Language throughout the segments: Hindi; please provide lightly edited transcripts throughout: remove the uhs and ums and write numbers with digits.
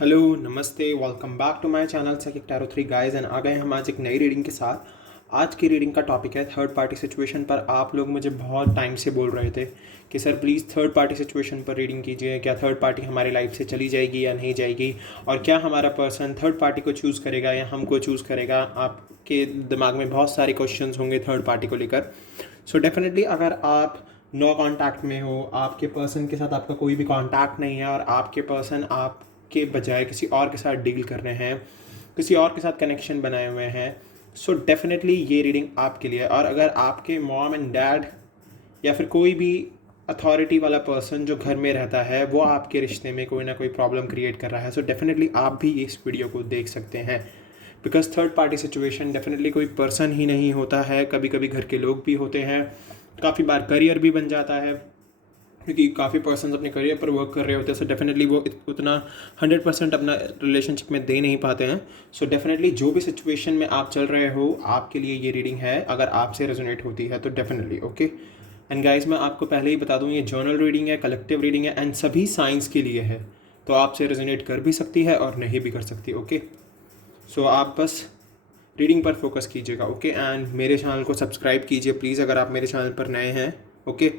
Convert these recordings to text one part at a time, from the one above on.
हेलो नमस्ते welcome back to my channel psychic tarot 3 guys and आ गए हम आज एक नई रीडिंग के साथ। आज की रीडिंग का टॉपिक है थर्ड पार्टी सिचुएशन पर। आप लोग मुझे बहुत टाइम से बोल रहे थे कि sir please third party situation पर रीडिंग कीजिए, क्या थर्ड पार्टी हमारी लाइफ से चली जाएगी या नहीं जाएगी, और क्या हमारा पर्सन थर्ड पार्टी को चूज़ करेगा या हमको चूज़ करेगा। आपके दिमाग में बहुत सारे क्वेश्चंस होंगे थर्ड पार्टी को लेकर। सो डेफिनेटली अगर आप नो कांटेक्ट में हो, आपके पर्सन के साथ आपका कोई भी कांटेक्ट नहीं है और आपके पर्सन आपके बजाय किसी और के साथ डील कर रहे हैं, किसी और के साथ कनेक्शन बनाए हुए हैं, सो डेफिनेटली ये रीडिंग आपके लिए है। और अगर आपके मॉम एंड डैड या फिर कोई भी अथॉरिटी वाला पर्सन जो घर में रहता है वो आपके रिश्ते में कोई ना कोई प्रॉब्लम क्रिएट कर रहा है, सो डेफिनेटली आप भी इस वीडियो को देख सकते हैं। Because third party situation definitely कोई पर्सन ही नहीं होता है, कभी कभी घर के लोग भी होते हैं, काफ़ी बार करियर भी बन जाता है, क्योंकि काफ़ी पर्सन अपने करियर पर वर्क कर रहे होते हैं। सो डेफिनेटली वो उतना 100% अपना रिलेशनशिप में दे नहीं पाते हैं। सो डेफिनेटली जो भी सिचुएशन में आप चल रहे हो, आपके लिए ये रीडिंग है। अगर आपसे रेजोनेट होती है तो डेफिनेटली ओके। एंड गाइस मैं आपको पहले ही बता दूं, ये जर्नल रीडिंग है, कलेक्टिव रीडिंग है एंड सभी साइंस के लिए है। तो आपसे रेजोनेट कर भी सकती है और नहीं भी कर सकती। ओके, सो आप बस रीडिंग पर फोकस कीजिएगा। ओके, एंड मेरे चैनल को सब्सक्राइब कीजिए प्लीज़ अगर आप मेरे चैनल पर नए हैं। ओके,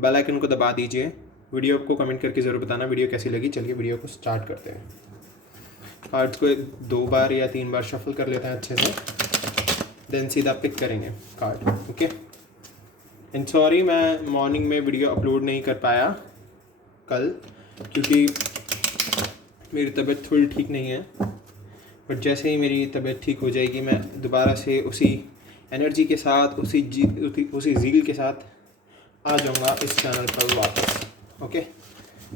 बेल आइकन को दबा दीजिए। वीडियो को कमेंट करके ज़रूर बताना वीडियो कैसी लगी। चलिए वीडियो को स्टार्ट करते हैं। कार्ड्स को 2 बार या 3 बार शफल कर लेते हैं अच्छे से, देन सीधा पिक करेंगे कार्ड। ओके, एंड सॉरी मैं मॉर्निंग में वीडियो अपलोड नहीं कर पाया कल, क्योंकि मेरी तबीयत थोड़ी ठीक नहीं है। बट जैसे ही मेरी तबीयत ठीक हो जाएगी मैं दोबारा से उसी एनर्जी के साथ, उसी ज़ील के साथ आ जाऊँगा इस चैनल पर वापस। ओके,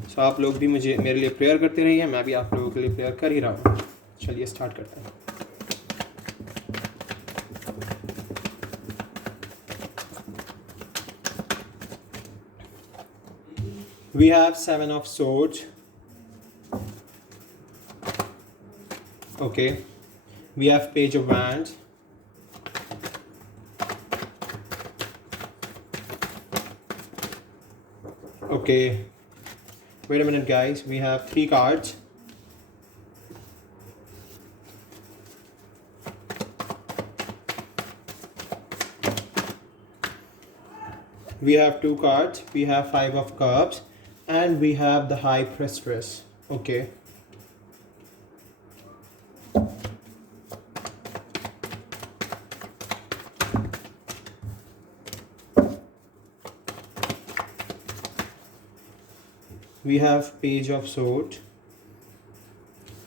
सो आप लोग भी मेरे लिए प्रेयर करते रहिए, मैं भी आप लोगों के लिए प्रेयर कर ही रहा हूँ। चलिए स्टार्ट करते हैं। We have 7 of swords. Okay, we have page of wands. Okay, wait a minute guys, we have 3 cards. We have 2 cards, we have 5 of cups, and we have the high priestess. Okay, we have page of swords,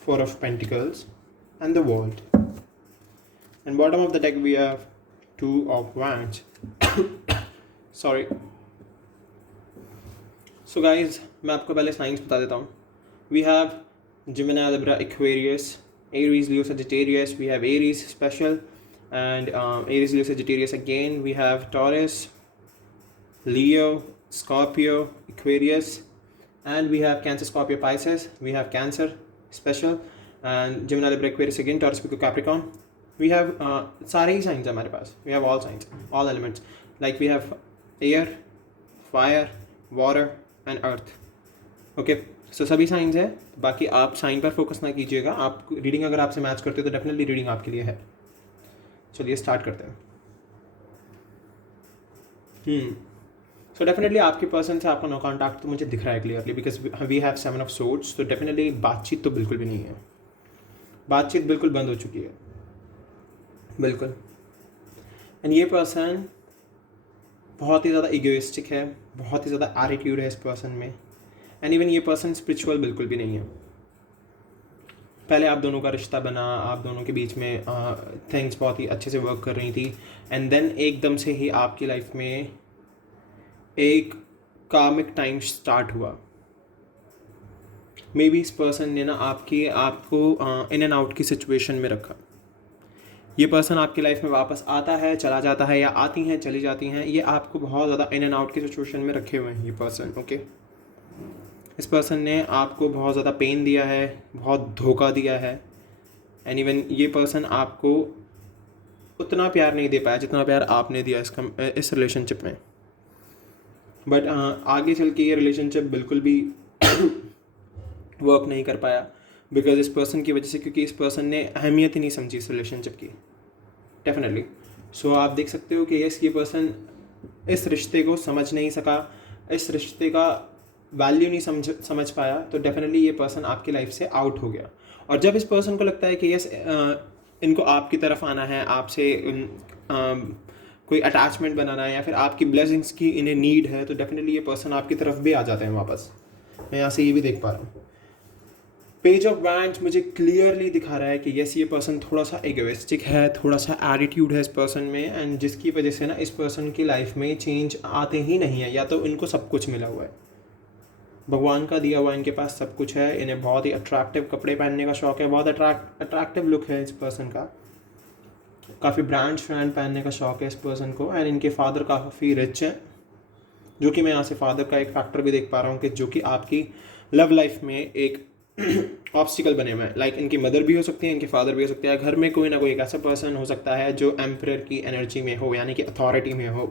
4 of pentacles, and the world. And bottom of the deck we have 2 of wands. Sorry. So guys, मैं आपको पहले साइंस बता देता हूँ। We have Gemini, Libra, Aquarius, Aries, Leo, Sagittarius. We have Aries special, and Aries, Leo, Sagittarius again. We have Taurus, Leo, Scorpio, Aquarius, and we have Cancer, Scorpio, Pisces. We have Cancer special, and Gemini, Libra, Aquarius again, Taurus, Pisces, Capricorn. We have सारे ही साइंस हमारे पास। We have all signs, all elements. Like we have air, fire, water and earth. Okay, so सभी साइंस है। बाकी आप साइन पर फोकस ना कीजिएगा। आप रीडिंग अगर आपसे मैच करते हो तो डेफिनेटली रीडिंग आपके लिए है। चलिए स्टार्ट करते हैं। सो डेफिनेटली आपके पर्सन से आपका नो कॉन्टैक्ट तो मुझे दिख रहा है clearly, because we have 7 of swords. तो डेफिनेटली बातचीत तो बिल्कुल भी नहीं है, बातचीत बिल्कुल बंद हो चुकी है, बिल्कुल। एंड ये पर्सन बहुत ही ज़्यादा इगोइस्टिक है, बहुत ही ज़्यादा एटीट्यूड है इस पर्सन में। एंड इवन ये पर्सन स्पिरिचुअल बिल्कुल भी नहीं है। पहले आप दोनों का रिश्ता बना, आप दोनों के बीच में थिंग्स बहुत ही अच्छे से वर्क कर रही थी, एंड देन एकदम से ही आपकी लाइफ में एक कार्मिक टाइम स्टार्ट हुआ। मे बी इस पर्सन ने ना आपको इन एंड आउट की सिचुएशन में रखा। ये पर्सन आपकी लाइफ में वापस आता है, चला जाता है, या आती हैं चली जाती हैं। ये आपको बहुत ज़्यादा इन एंड आउट की सिचुएशन में रखे हुए हैं ये पर्सन। ओके, इस पर्सन ने आपको बहुत ज़्यादा पेन दिया है, बहुत धोखा दिया है, एंड इवन ये पर्सन आपको उतना प्यार नहीं दे पाया जितना प्यार आपने दिया इस रिलेशनशिप में। बट आगे चल के ये रिलेशनशिप बिल्कुल भी वर्क नहीं कर पाया। बिकॉज इस पर्सन की वजह से, क्योंकि इस पर्सन ने अहमियत ही नहीं समझी इस रिलेशनशिप की डेफिनेटली। सो आप देख सकते हो कि यस, ये पर्सन इस रिश्ते को समझ नहीं सका, इस रिश्ते का वैल्यू नहीं समझ पाया, तो डेफिनेटली ये पर्सन आपकी लाइफ से आउट हो गया। और जब इस पर्सन को लगता है कि यस, इनको आपकी तरफ आना है, आपसे कोई अटैचमेंट बनाना है, या फिर आपकी ब्लेसिंग्स की इन्हें नीड है, तो डेफिनेटली ये पर्सन आपकी तरफ भी आ जाते हैं वापस। मैं यहाँ से ये भी देख पा रहा हूँ। पेज ऑफ वैंड्स मुझे क्लियरली दिखा रहा है कि यस, ये पर्सन थोड़ा सा एगोइस्टिक है, थोड़ा सा एटीट्यूड है इस पर्सन में, एंड जिसकी वजह से ना इस पर्सन की लाइफ में चेंज आते ही नहीं है। या तो इनको सब कुछ मिला हुआ है, भगवान का दिया हुआ इनके पास सब कुछ है, इन्हें बहुत ही अट्रैक्टिव कपड़े पहनने का शौक है, बहुत अट्रैक्टिव लुक है इस पर्सन का, काफ़ी ब्रांड्स पहनने का शौक है इस पर्सन को, एंड इनके फादर काफ़ी रिच है, जो कि मैं यहाँ से फादर का एक फैक्टर भी देख पा रहा हूँ कि जो कि आपकी लव लाइफ में एक ऑब्स्टिकल बने हुए हैं। लाइक इनकी मदर भी हो सकती है, इनके फादर भी हो सकते हैं, घर में कोई ना कोई एक ऐसा पर्सन हो सकता है जो एम्परर की एनर्जी में हो, यानी कि अथॉरिटी में हो।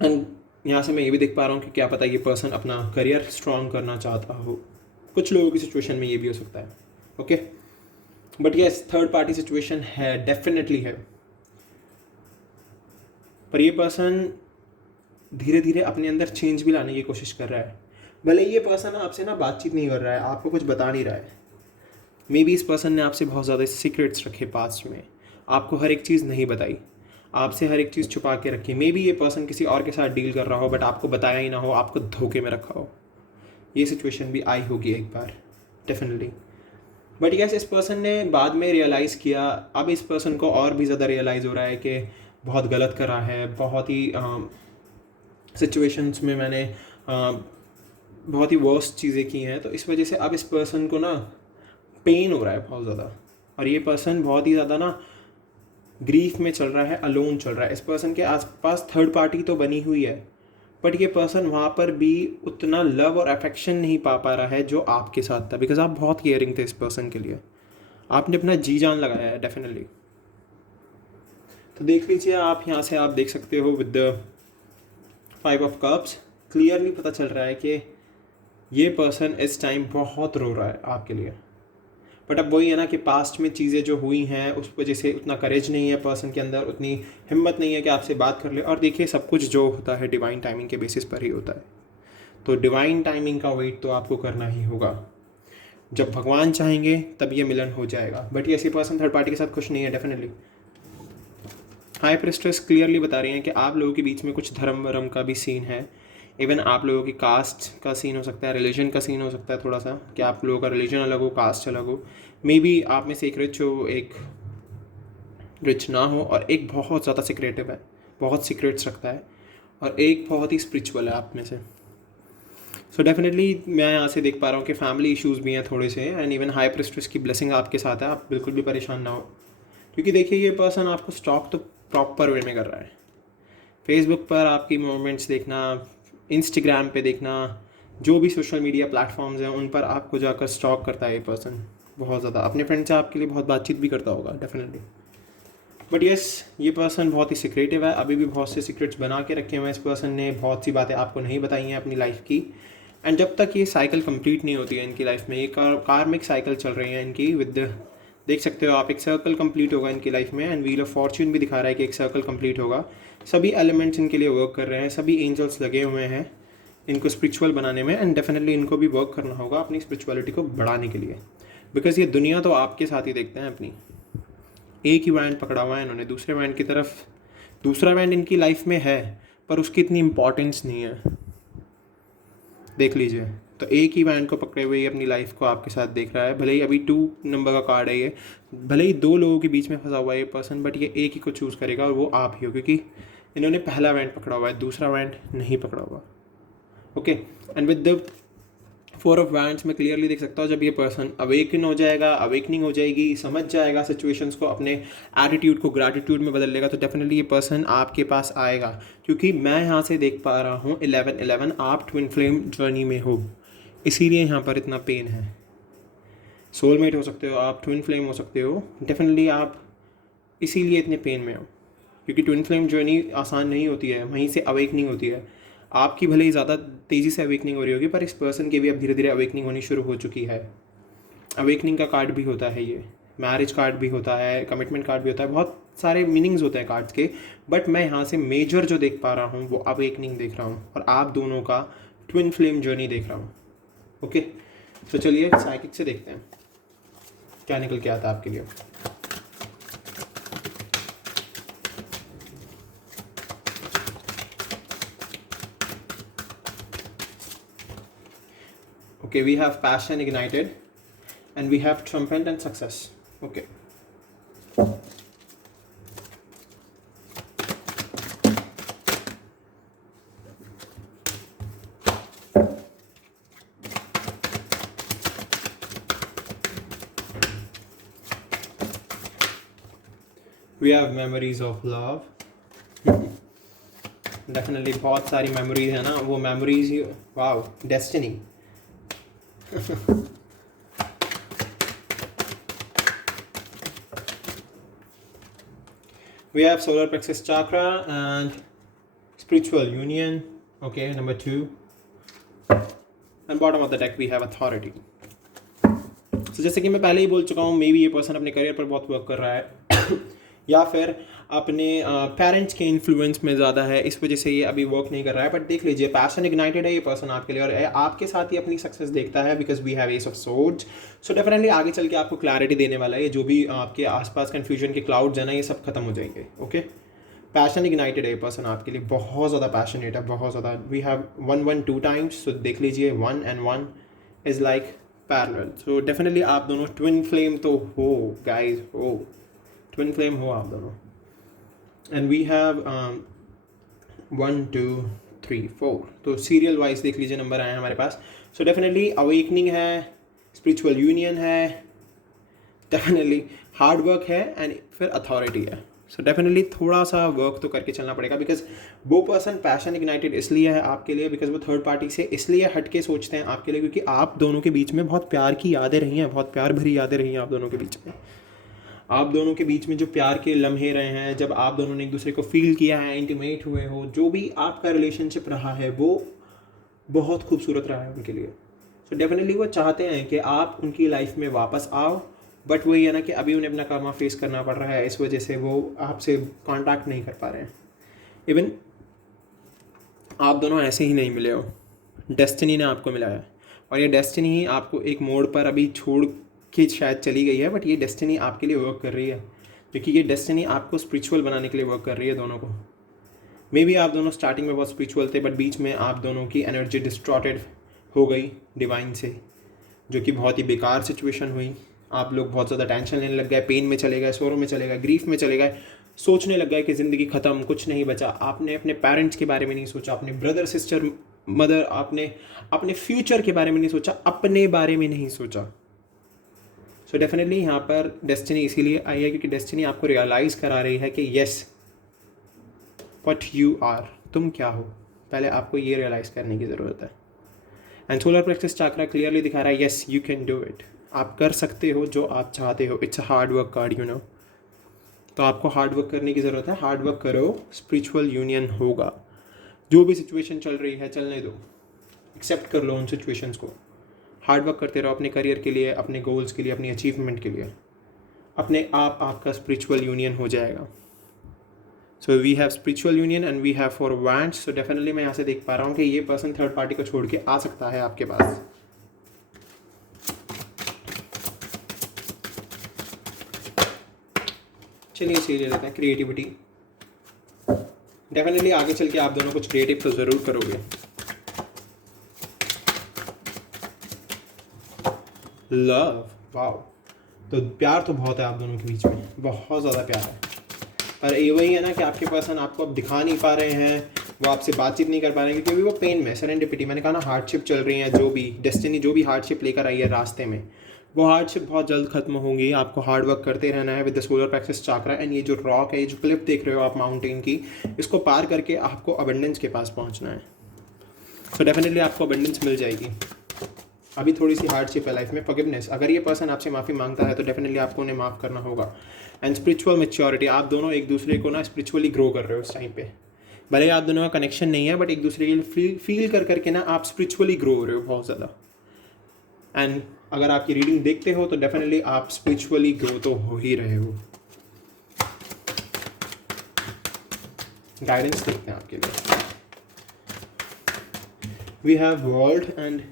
एंड यहाँ से मैं ये भी देख पा रहा हूँ कि क्या पता ये पर्सन अपना करियर स्ट्रॉन्ग करना चाहता हो, कुछ लोगों की सिचुएशन में ये भी हो सकता है। Okay, but yes, third party situation है, डेफिनेटली है, पर ये पर्सन धीरे धीरे अपने अंदर चेंज भी लाने की कोशिश कर रहा है। भले ये पर्सन आपसे ना बातचीत नहीं कर रहा है, आपको कुछ बता नहीं रहा है, मे बी इस पर्सन ने आपसे बहुत ज़्यादा सीक्रेट्स रखे पास्ट में, आपको हर एक चीज़ नहीं बताई, आपसे हर एक चीज़ छुपा के रखी। मे बी ये पर्सन किसी और के साथ डील कर रहा हो, बट आपको बताया ही ना हो, आपको धोखे में रखा हो। ये सिचुएशन भी आई होगी एक बार डेफिनेटली। बट यस, इस पर्सन ने बाद में रियलाइज़ किया, अब इस पर्सन को और भी ज़्यादा रियलाइज़ हो रहा है कि बहुत गलत करा है, बहुत ही सिचुएशंस में मैंने बहुत ही वर्स्ट चीज़ें की हैं, तो इस वजह से अब इस पर्सन को ना पेन हो रहा है बहुत ज़्यादा, और ये पर्सन बहुत ही ज़्यादा ना ग्रीफ में चल रहा है, अलोन चल रहा है। इस पर्सन के आसपास थर्ड पार्टी तो बनी हुई है, बट ये पर्सन वहाँ पर भी उतना लव और अफेक्शन नहीं पा रहा है जो आपके साथ था, बिकॉज आप बहुत केयरिंग थे इस पर्सन के लिए, आपने अपना जी जान लगाया है डेफिनेटली। तो देख लीजिए आप, यहाँ से आप देख सकते हो with the 5 of cups clearly पता चल रहा है कि ये पर्सन इस टाइम बहुत रो रहा है आपके लिए। बट अब वही है ना कि पास्ट में चीज़ें जो हुई हैं उस वजह से उतना करेज नहीं है पर्सन के अंदर, उतनी हिम्मत नहीं है कि आपसे बात कर ले। और देखिए, सब कुछ जो होता है डिवाइन टाइमिंग के बेसिस पर ही होता है, तो डिवाइन टाइमिंग का वेट तो आपको करना ही होगा। जब भगवान चाहेंगे तब ये मिलन हो जाएगा। बट ये ऐसी पर्सन थर्ड पार्टी के साथ खुश नहीं है डेफिनेटली। हाई प्रेस्ट्रेस क्लियरली बता रही हैं कि आप लोगों के बीच में कुछ धर्म वरम का भी सीन है, इवन आप लोगों की कास्ट का सीन हो सकता है, रिलीजन का सीन हो सकता है थोड़ा सा, कि आप लोगों का रिलीजन अलग हो, कास्ट अलग हो। मे बी आप में से एक रिच हो, एक रिच ना हो, और एक बहुत ज़्यादा सिक्रेटिव है, बहुत सीक्रेट्स रखता है, और एक बहुत ही स्पिरिचुअल है आप में से। सो डेफिनेटली मैं यहाँ से देख पा रहा हूँ कि फैमिली इश्यूज़ भी हैं थोड़े से, एंड इवन हाई प्रेस्ट्रेस की ब्लेसिंग आपके साथ है, आप बिल्कुल भी परेशान ना हो। क्योंकि देखिए, ये पर्सन आपको स्टॉक तो प्रॉपर वे में कर रहा है। फेसबुक पर आपकी मूवमेंट्स देखना, इंस्टाग्राम पे देखना, जो भी सोशल मीडिया प्लेटफॉर्म्स हैं उन पर आपको जाकर स्टॉक करता है ये पर्सन बहुत ज़्यादा। अपने फ्रेंड से आपके लिए बहुत बातचीत भी करता होगा डेफिनेटली। बट यस, ये पर्सन बहुत ही सीक्रेटिव है, अभी भी बहुत से सीक्रेट्स बना के रखे हुए हैं इस पर्सन ने, बहुत सी बातें आपको नहीं बताई हैं अपनी लाइफ की। एंड जब तक ये साइकिल कंप्लीट नहीं होती है इनकी लाइफ में, ये कार्मिक साइकिल चल रही है इनकी विद, देख सकते हो आप, एक सर्कल कंप्लीट होगा इनकी लाइफ में, एंड व्हील ऑफ फॉर्च्यून भी दिखा रहा है कि एक सर्कल कंप्लीट होगा। सभी एलिमेंट्स इनके लिए वर्क कर रहे हैं, सभी एंजल्स लगे हुए हैं इनको स्पिरिचुअल बनाने में, एंड डेफिनेटली इनको भी वर्क करना होगा अपनी स्पिरिचुअलिटी को बढ़ाने के लिए, बिकॉज ये दुनिया तो आपके साथ ही देखते हैं अपनी। एक ही बैंड पकड़ा हुआ है इन्होंने, दूसरे बैंड की तरफ, दूसरा बैंड इनकी लाइफ में है पर उसकी इतनी इम्पॉर्टेंस नहीं है, देख लीजिए। तो एक ही बैंड को पकड़े हुए ये अपनी लाइफ को आपके साथ देख रहा है, भले ही अभी 2 नंबर का कार्ड है ये, भले ही 2 लोगों के बीच में फंसा हुआ है ये पर्सन, बट ये एक ही को चूज़ करेगा और वो आप ही हो, क्योंकि इन्होंने पहला बैंड पकड़ा हुआ है, दूसरा बैंड नहीं पकड़ा हुआ। Okay, and with the 4 of wands में क्लियरली देख सकता हूँ, जब ये पर्सन अवेकन हो जाएगा, अवेकनिंग हो जाएगी, समझ जाएगा सिचुएशंस को, अपने एटीट्यूड को ग्रैटिट्यूड में बदल लेगा, तो डेफिनेटली ये पर्सन आपके पास आएगा। क्योंकि मैं यहाँ से देख पा रहा हूँ 11-11, आप ट्विन फ्लेम जर्नी में हो, इसीलिए यहाँ पर इतना पेन है। सोलमेट हो सकते हो आप, ट्विन फ्लेम हो सकते हो, डेफिनेटली आप इसीलिए इतने पेन में हो, क्योंकि ट्विन फ्लेम जर्नी आसान नहीं होती है, वहीं से अवेकनिंग होती है। आपकी भले ही ज़्यादा तेज़ी से अवेकनिंग हो रही होगी, पर इस पर्सन की भी अब धीरे धीरे अवेकनिंग होनी शुरू हो चुकी है। अवेकनिंग का कार्ड भी होता है, ये मैरिज कार्ड भी होता है, कमिटमेंट कार्ड भी होता है, बहुत सारे मीनिंग्स होते हैं कार्ड्स के। बट मैं यहाँ से मेजर जो देख पा रहा हूँ वो अवेकनिंग देख रहा हूँ, और आप दोनों का ट्विन फ्लेम जर्नी देख रहा हूँ। ओके, तो चलिए साइकिक से देखते हैं क्या निकल के आता है आपके लिए। Okay, we have passion ignited and we have triumphant and success. Okay. We have memories of love. Definitely बहुत सारी मेमोरीज है ना, वो memories he, wow, destiny. We have solar plexus chakra and spiritual union. Okay, number 2. And bottom of the deck we have authority. So जैसे कि मैं पहले ही बोल चुका हूँ, मे बी ये पर्सन अपने करियर पर बहुत वर्क कर रहा है या फिर अपने पेरेंट्स के इन्फ्लुएंस में ज़्यादा है, इस वजह से ये अभी वर्क नहीं कर रहा है। बट देख लीजिए, पैशन इग्नाइटेड है ये पर्सन आपके लिए, और आपके साथ ही अपनी सक्सेस देखता है, because we have ace of swords. So definitely आगे चल के आपको क्लैरिटी देने वाला है, ये जो भी आपके आसपास कन्फ्यूजन के क्लाउड्स हैं ना, ये सब खत्म हो जाएंगे। ओके, पैशन इग्नाइटेड है ये पर्सन आपके लिए, बहुत ज़्यादा पैशनेट है, बहुत ज़्यादा। वी हैव 1 1 2 टाइम्स, सो देख लीजिए 1 and 1 is like parallel. So definitely आप दोनों ट्विन फ्लेम तो हो गाइज, हो ट्विन फ्लेम हो आप दोनों। एंड वी हैव 1 2 3 4, तो सीरियल वाइज देख लीजिए नंबर आए हैं हमारे पास। सो डेफिनेटली अवेकनिंग है, स्पिरिचुअल यूनियन है, डेफिनेटली हार्ड वर्क है, एंड फिर अथॉरिटी है। सो डेफिनेटली थोड़ा सा वर्क तो करके चलना पड़ेगा, बिकॉज वो पर्सन पैशन इग्नाइटेड इसलिए है आपके लिए, बिकॉज वो थर्ड पार्टी से इसलिए हट के सोचते हैं आपके लिए, क्योंकि आप दोनों के बीच में बहुत प्यार की यादें रही हैं, बहुत प्यार भरी यादें रही हैं आप दोनों के बीच में। आप दोनों के बीच में जो प्यार के लम्हे रहे हैं, जब आप दोनों ने एक दूसरे को फील किया है, इंटीमेट हुए हो, जो भी आपका रिलेशनशिप रहा है वो बहुत खूबसूरत रहा है उनके लिए। सो डेफिनेटली वो चाहते हैं कि आप उनकी लाइफ में वापस आओ, बट वही है ना कि अभी उन्हें अपना कर्मा फेस करना पड़ रहा है, इस वजह से वो आपसे कांटेक्ट नहीं कर पा रहे हैं। इवन आप दोनों ऐसे ही नहीं मिले हो, डेस्टिनी ने आपको मिलाया है, और ये डेस्टिनी ही आपको एक मोड़ पर अभी छोड़ कि शायद चली गई है, बट ये डेस्टिनी आपके लिए वर्क कर रही है, क्योंकि ये डेस्टिनी आपको स्पिरिचुअल बनाने के लिए वर्क कर रही है दोनों को। मे बी आप दोनों स्टार्टिंग में बहुत स्पिरिचुअल थे, बट बीच में आप दोनों की एनर्जी डिस्ट्रॉटेड हो गई डिवाइन से, जो कि बहुत ही बेकार सिचुएशन हुई। आप लोग बहुत ज़्यादा टेंशन लेने लग गए, पेन में चले गए, सोरो में चले गए, ग्रीफ में चले गए, सोचने लग गए कि ज़िंदगी ख़त्म, कुछ नहीं बचा। आपने अपने पेरेंट्स के बारे में नहीं सोचा, अपने ब्रदर सिस्टर मदर, आपने अपने फ्यूचर के बारे में नहीं सोचा, अपने बारे में नहीं सोचा। सो डेफिनेटली यहाँ पर डेस्टिनी इसीलिए आई है क्योंकि डेस्टिनी आपको रियलाइज़ करा रही है कि येस व्हाट यू आर, तुम क्या हो, पहले आपको ये रियलाइज़ करने की ज़रूरत है। And solar plexus chakra clearly दिखा रहा है yes you can do it, आप कर सकते हो जो आप चाहते हो। It's a hard work card, you know, तो आपको हार्ड वर्क करने की ज़रूरत है। हार्ड वर्क करो, स्पिरिचुअल यूनियन होगा। जो भी सिचुएशन चल रही है चलने दो, एक्सेप्ट कर लो उन सिचुएशंस को, हार्ड वर्क करते रहो अपने करियर के लिए, अपने गोल्स के लिए, अपनी अचीवमेंट के लिए, अपने आप आपका स्पिरिचुअल यूनियन हो जाएगा। So we have spiritual union and we have 4 wands. So definitely मैं यहाँ से देख पा रहा हूँ कि ये पर्सन थर्ड पार्टी को छोड़ के आ सकता है आपके पास। चलिए इसे ले लेते हैं, क्रिएटिविटी। डेफिनेटली आगे चल के आप दोनों कुछ क्रिएटिव तो ज़रूर करोगे। लव, वाओ, तो प्यार तो बहुत है आप दोनों के बीच में, बहुत ज़्यादा प्यार है। पर ये वही है ना कि आपके पर्सन आपको अब दिखा नहीं पा रहे हैं, वो आपसे बातचीत नहीं कर पा रहे हैं, क्योंकि वो पेन में, सेरेंडिपिटी, मैंने कहा ना हार्डशिप चल रही है, जो भी डेस्टिनी जो भी हार्डशिप लेकर आई है रास्ते में, वो हार्डशिप बहुत जल्द खत्म होंगी। आपको हार्ड वर्क करते रहना है with the solar plexus chakra. And ये जो रॉक है, ये जो क्लिप देख रहे हो आप माउंटेन की, इसको पार करके आपको अबंडेंस के पास पहुंचना है। तो डेफिनेटली आपको अबंडेंस मिल जाएगी। अभी थोड़ी सी हार्डशिप है लाइफ में, फॉरगिवनेस। अगर ये पर्सन आपसे माफ़ी मांगता है तो डेफिनेटली आपको उन्हें माफ़ करना होगा। एंड स्पिरिचुअल मैच्योरिटी, आप दोनों एक दूसरे को ना स्पिरिचुअली ग्रो कर रहे हो इस टाइम पे। भले आप दोनों का कनेक्शन नहीं है, बट एक दूसरे के लिए फील कर करके ना आप स्पिरिचुअली ग्रो हो रहे हो बहुत ज़्यादा। एंड अगर आप ये रीडिंग देखते हो तो डेफिनेटली आप स्पिरिचुअली ग्रो तो हो ही रहे हो। गाइडेंस देखते हैं आपके लिए। We have world and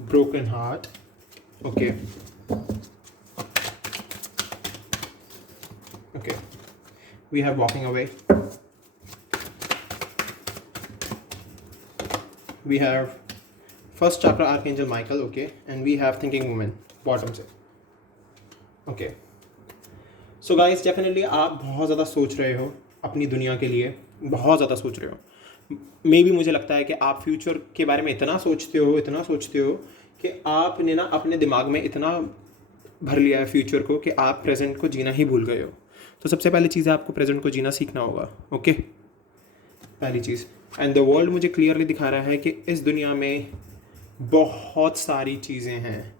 broken heart. Okay okay, we have walking away, we have first chakra archangel Michael. Okay, and we have thinking women bottom से। ओके, सो गाइस डेफिनेटली आप बहुत ज़्यादा सोच रहे हो अपनी दुनिया के लिए, बहुत ज़्यादा सोच रहे हो। मे भी मुझे लगता है कि आप फ्यूचर के बारे में इतना सोचते हो कि आपने ना अपने दिमाग में इतना भर लिया है फ्यूचर को कि आप प्रेजेंट को जीना ही भूल गए हो। तो सबसे पहली चीज़ है आपको प्रेजेंट को जीना सीखना होगा। ओके, पहली चीज़। एंड द वर्ल्ड मुझे क्लियरली दिखा रहा है कि इस दुनिया में बहुत सारी चीज़ें हैं।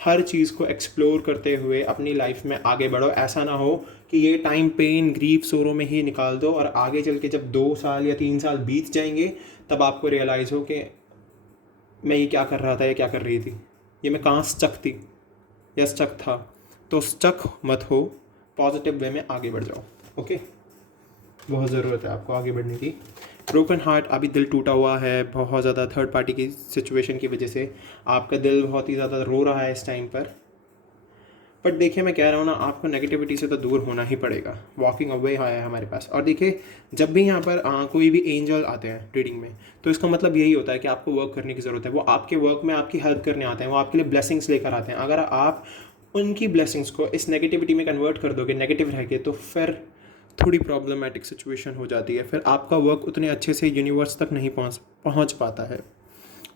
हर चीज़ को एक्सप्लोर करते हुए अपनी लाइफ में आगे बढ़ो। ऐसा ना हो कि ये टाइम पेन ग्रीफ सोरो में ही निकाल दो और आगे चल के जब 2 साल या 3 साल बीत जाएंगे तब आपको रियलाइज़ हो कि मैं ये क्या कर रहा था या क्या कर रही थी, ये मैं कहाँ स्टक थी या स्टक था। तो स्टक मत हो, पॉजिटिव वे में आगे बढ़ जाओ। ओके, बहुत ज़रूरत है आपको आगे बढ़ने की। ब्रोकन हार्ट, अभी दिल टूटा हुआ है बहुत ज़्यादा थर्ड पार्टी की सिचुएशन की वजह से। आपका दिल बहुत ही ज़्यादा रो रहा है इस टाइम पर। बट देखिए मैं कह रहा हूँ ना, आपको नेगेटिविटी से तो दूर होना ही पड़ेगा। वॉकिंग अवे है हमारे पास। और देखिए जब भी यहाँ पर कोई भी एंजल आते हैं रीडिंग में, तो इसका मतलब यही होता है कि आपको वर्क करने की ज़रूरत है। वो आपके वर्क में आपकी हेल्प करने आते हैं, वो आपके लिए ब्लेसिंग्स लेकर आते हैं। अगर आप उनकी ब्लेसिंग्स को इस नेगेटिविटी में कन्वर्ट कर दोगे, नेगेटिव रह गए, तो फिर थोड़ी प्रॉब्लमेटिक सिचुएशन हो जाती है। फिर आपका वर्क उतने अच्छे से यूनिवर्स तक नहीं पहुँच पाता है।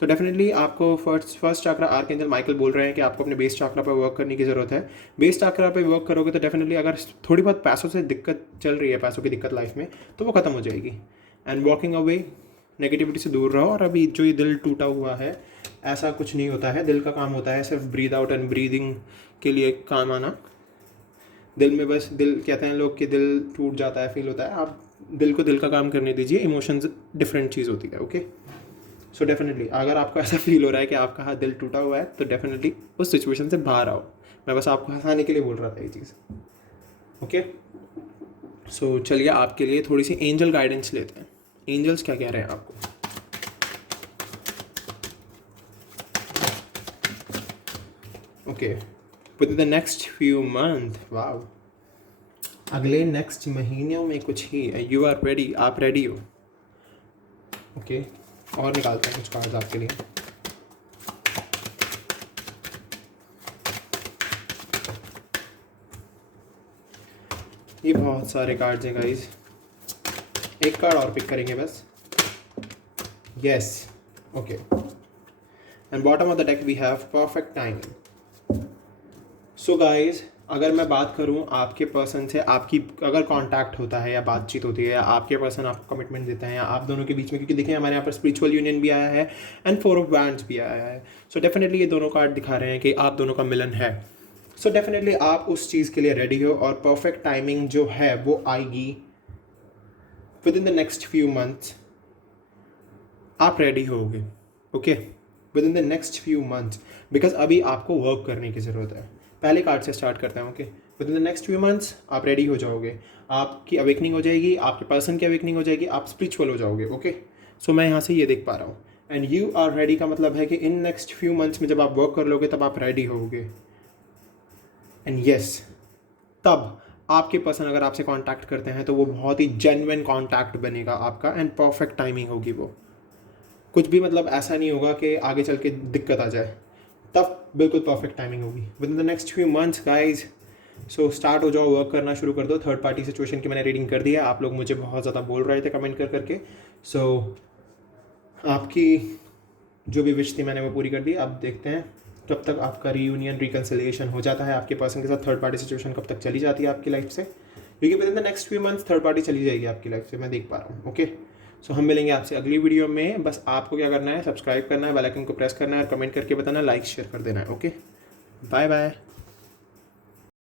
तो डेफिनेटली आपको फर्स्ट चक्रा आर्कएंजल माइकल बोल रहे हैं कि आपको अपने बेस चक्रा पर वर्क करने की ज़रूरत है। बेस चक्रा पे वर्क करोगे तो डेफिनेटली अगर थोड़ी बहुत पैसों से दिक्कत चल रही है, पैसों की दिक्कत लाइफ में, तो वो ख़त्म हो जाएगी। एंड वॉकिंग अवे, नेगेटिविटी से दूर रहो। और अभी जो ये दिल टूटा हुआ है, ऐसा कुछ नहीं होता है। दिल का काम होता है सिर्फ ब्रीद आउट एंड ब्रीदिंग के लिए काम आना। दिल में बस, दिल कहते हैं लोग कि दिल टूट जाता है, फील होता है। आप दिल को दिल का काम करने दीजिए। इमोशंस डिफरेंट चीज़ होती है। ओके, सो डेफिनेटली अगर आपको ऐसा फील हो रहा है कि आपका हाथ दिल टूटा हुआ है, तो डेफिनेटली उस सिचुएशन से बाहर आओ। मैं बस आपको हंसाने के लिए बोल रहा था ये चीज़। ओके, सो चलिए आपके लिए थोड़ी सी एंजल गाइडेंस लेते हैं। एंजल्स क्या कह रहे हैं आपको? Okay, with the next few months, wow, अगले नेक्स्ट महीनों में कुछ ही, यू आर रेडी, आप रेडी हो। ओके, और निकालते हैं कुछ कार्ड्स आपके लिए। ये बहुत सारे कार्ड्स हैं गाइस, एक कार्ड और पिक करेंगे बस। Yes, okay, and bottom of the deck we have perfect timing. So guys, अगर मैं बात करूं आपके पर्सन से, आपकी अगर कांटेक्ट होता है या बातचीत होती है, या आपके पर्सन आपको कमिटमेंट देता है, या आप दोनों के बीच में, क्योंकि देखिए हमारे यहाँ पर स्पिरिचुअल यूनियन भी आया है एंड 4 ऑफ वैंड्स भी आया है। सो डेफिनेटली ये दोनों कार्ड दिखा रहे हैं कि आप दोनों का मिलन है। सो डेफिनेटली आप उस चीज़ के लिए रेडी हो और परफेक्ट टाइमिंग जो है वो आएगी with in the next few months. आप रेडी होगे। Okay, with in the next few months, because अभी आपको वर्क करने की ज़रूरत है। पहले कार्ड से स्टार्ट करते हैं। Okay, with in the next few months आप रेडी हो जाओगे, आपकी अवेकनिंग हो जाएगी, आपके पर्सन की अवेकनिंग हो जाएगी, आप स्पिरिचुअल हो जाओगे। ओके, सो मैं यहाँ से ये देख पा रहा हूँ। एंड यू आर रेडी का मतलब है कि इन नेक्स्ट फ्यू मंथ्स में जब आप वर्क कर लोगे तब आप रेडी होगे। एंड यस, तब आपके पर्सन अगर आपसे कांटेक्ट करते हैं तो वो बहुत ही जेन्युइन कांटेक्ट बनेगा आपका, एंड परफेक्ट टाइमिंग होगी। वो कुछ भी मतलब ऐसा नहीं होगा कि आगे चल के दिक्कत आ जाए, तब बिल्कुल परफेक्ट टाइमिंग होगी with in the next few months guys. So start हो जाओ, वर्क करना शुरू कर दो। थर्ड पार्टी सिचुएशन की मैंने रीडिंग कर दी है। आप लोग मुझे बहुत ज़्यादा बोल रहे थे कमेंट कर करके। सो आपकी जो भी विश थी मैंने वो पूरी कर दी। अब देखते हैं कब तक आपका रीयूनियन रिकन्सिलिएशन हो जाता है आपके पर्सन के साथ। थर्ड पार्टी सिचुएशन कब तक चली जाती है आपकी लाइफ से, क्योंकि with in the next few months third party चली जाएगी आपकी लाइफ से, मैं देख पा रहा हूँ। ओके, सो हम मिलेंगे आपसे अगली वीडियो में। बस आपको क्या करना है, सब्सक्राइब करना है, बेल आइकन को प्रेस करना है और कमेंट करके बताना, लाइक शेयर कर देना है। Okay, bye bye.